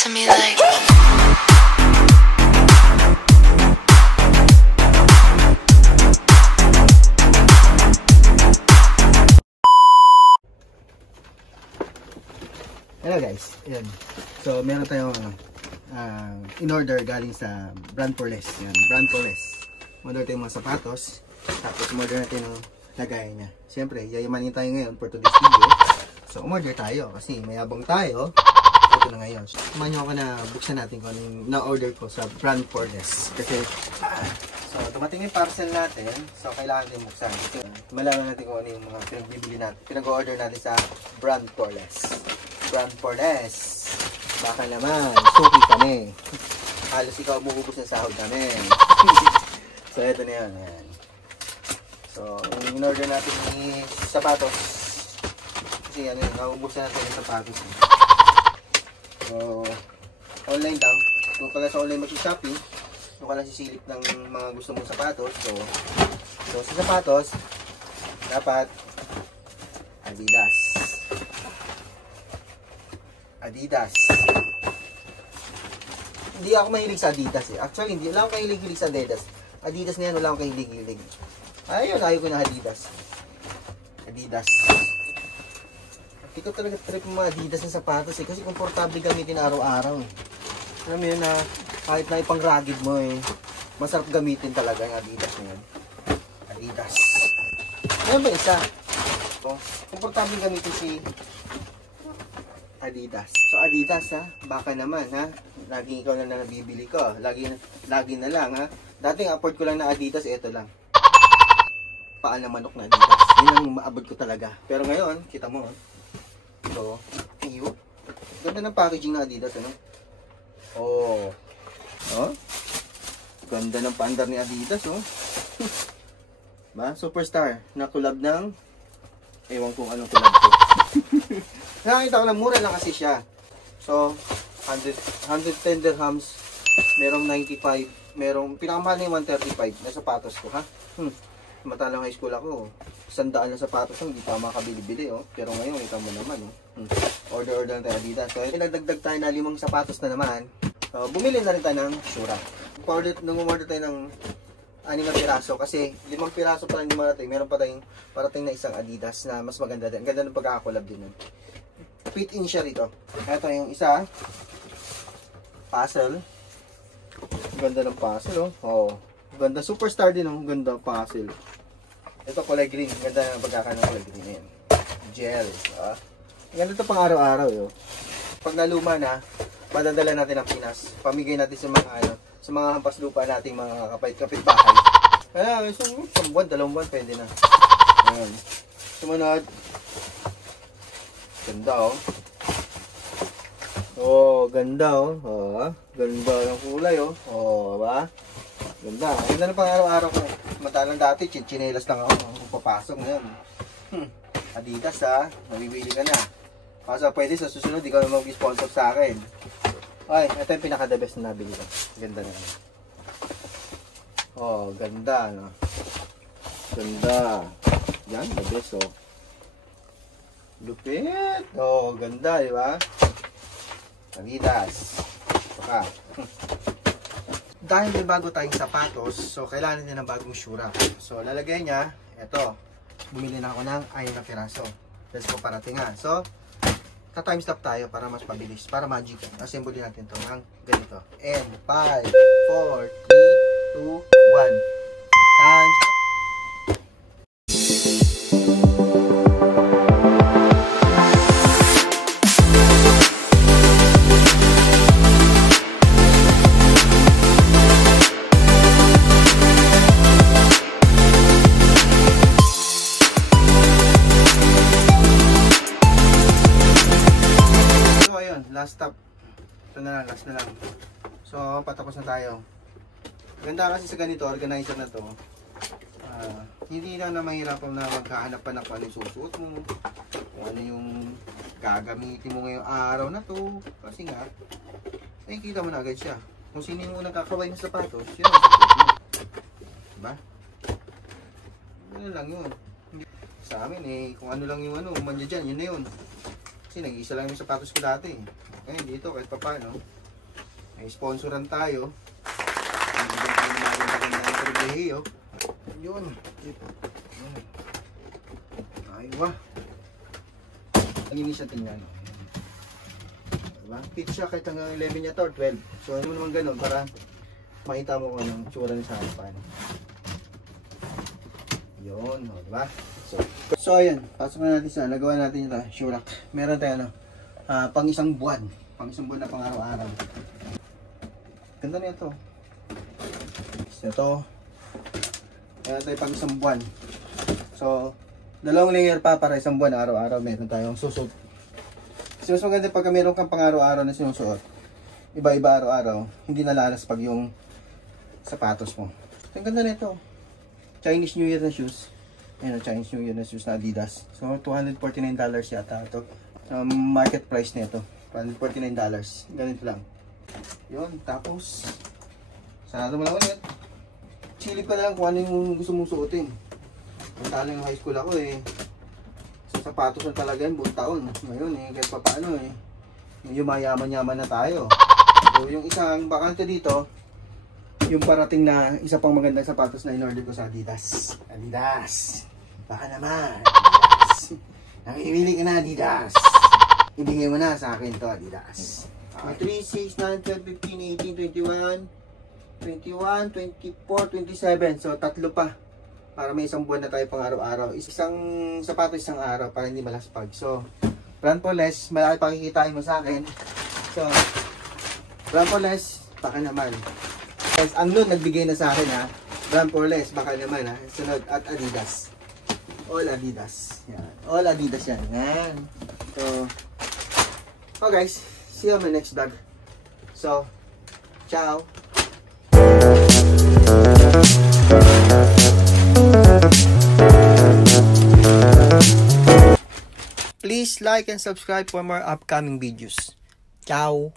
to me like. Hello guys, ayan. So meron tayong in-order galing sa Brand Porles. Yan, Brand Porles. Order tayong mga sapatos. Tapos umorder natin yung lagay niya. Siyempre, yayamanin tayo ngayon for today's video. So umorder tayo kasi mayabang tayo. Ito na ngayon. Samahan nyo ako na buksan natin kung anong na-order ko sa Brand Porles. Kasi, so dumating yung parcel natin. So kailangan din buksan. Malaman natin kung ano yung mga pinagbibili natin. Pinag-order natin sa Brand Porles. Brand Porles. Baka naman, suki kami. Halos ikaw bububos ng sahod namin. So, eto na yan. Ayan. So, yung in-order natin ni sapatos. Kasi ano yun, naubusan natin yung sapatos. So, online lang. Kung pala sa online mag-shopping, kung ka lang sisilip ng mga gusto mong sapatos. So sa sapatos, dapat Adidas. Adidas. Hindi ako mahilig sa Adidas eh. Actually, hindi lang ako mahilig sa Adidas. Adidas na yan, wala akong kahilig-hilig. Ayun, ayaw ko na Adidas. Adidas. Hindi ko talaga trip yung mga Adidas na sapatos eh. Kasi komportable gamitin araw-araw eh. Alam mo yun na kahit na ipang rugged mo eh. Masarap gamitin talaga yung Adidas na yan. Adidas. Ayan ba isa? So, komportable gamitin si Adidas. So Adidas ha, baka naman ha. Laging ikaw lang na nabibili ko. Lagi na lang ha. Dating afford ko lang na Adidas, ito lang. Paan na manok na Adidas. Yun ang maabot ko talaga. Pero ngayon, kita mo. So, iyo. Ganda ng packaging na Adidas, ano? Oh. Oh. Ganda ng paandar ni Adidas, oh. Ba? Superstar na collab ng ewan kung anong collab ko. Nakakita ko lang, mura lang kasi siya. So, 110 dirhams, merong 95, merong pinakamahal na yung 135 na sapatos ko, ha? Matalang high school ako, 100 na sapatos ko, hindi pa makabili-bili, oh. Pero ngayon, ikaw mo naman, oh. Order lang tayo Adidas. So, nagdagdag tayo na 5 sapatos na naman. So, bumili na rin tayo ng Shura. Nung umorder tayo ng 6 na piraso, kasi 5 piraso pa lang yung marating, meron pa tayong parating na isang Adidas na mas maganda din. Ganda ng pagkakakolab din nun. Fit in siya rito. Ito yung isa. Puzzle. Ganda ng puzzle, oh. Oh. Ganda. Superstar din, oh. Ganda puzzle. Ito kulay green. Ganda ng pagkakakolab ng kulay green. Ayan. Gel. Ganda ito pang araw-araw, oh. Pag naluma na, padadala natin ang Pinas. Pamigay natin sa mga sa mga hampas lupa nating mga kapit-bahay. Kaya, isang buwan, 2 buwan, pwede na. Ayan. Sumunod. Ganda, oh. Oh, ganda, oh. Oh, ganda ng kulay, oh. Oh, ba? Ganda. Ganda na pang araw-araw ko. Matalang dati, chinelas lang ako. Papasok ngayon. Adidas, ha. Mabibili ka na. Kasi pwede sa susunod, ikaw na mag-sponsor sa akin. Ay, ito yung pinaka-the best na nabili ko. Ganda na. Oh, ganda, no? Ganda. Yan, the best, oh. Lupit. Oh, ganda, di ba? Adidas. Baka. Dahil may bago tayong sapatos, so kailangan din ng bagong Shura. So, lalagay niya, ito. Bumili na ako ng 6 na piraso. Let's go parating, ha. So, ka-time stop tayo para mas pabilis, para magic. Assemble natin ito ng ganito. And 5, 4, 3, 2, 1. And last stop. Ito na lang, last na lang. So, patapos na tayo. Ganda kasi sa ganito, organizer na to. Hindi na mahirapan na magkahanap pa ng kung ano yung susuot mo. Kung ano yung gagamitin mo ngayong araw na to. Kasi nga, nakikita mo na agad siya. Kung sino yung nagkakaway ng sapatos, yun ang susuot mo. Diba? Ano lang yun. Sa amin eh, kung ano lang yung manja dyan, yun na yun. Kasi nag-iisa lang yung sapatos ko dati. Ngayon dito kahit pa paano, may sponsoran tayo. Magandang pribilehiyo. Yun. Aywa. Ang ini siya tingnan. Diba? Fit siya kahit hanggang 11 niya to, 12. So ano naman ganun para makita mo kung anong tsura niya sa harapan. Yun, diba? So ayan, pasok na natin sa nagawa natin ito, Shurak. Meron tayo pang isang buwan. Pang isang buwan na pang araw-araw. Ganda na ito. Ito. Meron tayo pang isang buwan. So, dalawang layer pa para isang buwan araw-araw. Meron tayong susot. Kasi mas maganda pagka meron kang pang araw-araw na sinusuot. Iba-iba araw-araw. Hindi nalalas pag yung sapatos mo. Ang ganda na ito. Chinese New Year na shoes. Ayan, Chinese New Year na shoes na Adidas. So, $249 yata ito. Market price na ito. $249. Ganito lang. Yun, tapos sarado mo lang ulit. Silip ka lang kung ano yung gusto mong suotin. Punta lang yung high school ako eh. So, sapatos na talaga yun, buong taon. Ngayon eh, kahit pa paano eh. Yung mayaman-yaman na tayo. So, yung isang bakante dito, yung parating na isa pang magandang sapatos na in-order ko sa Adidas. Adidas. Baka naman. Adidas. Nakimili ka na Adidas. Ibigay mo na sa akin to Adidas. 3, 6, 9, 12, 15, 18, 21, 24, 27. So, tatlo pa. Para may isang buwan na tayo pang araw-araw. Isang sapatos isang araw para hindi malaspag. So, brand for less. Malaki pakikitain mo sa akin. So, brand for less. Baka naman. Guys, ang nun nagbigay na sa akin ha. Brand for less. Baka naman ha. Sunod at Adidas. All Adidas. Yan. All Adidas yan. Yan. So, oh guys. See you on my next vlog. So, ciao. Please like and subscribe for more upcoming videos. Ciao.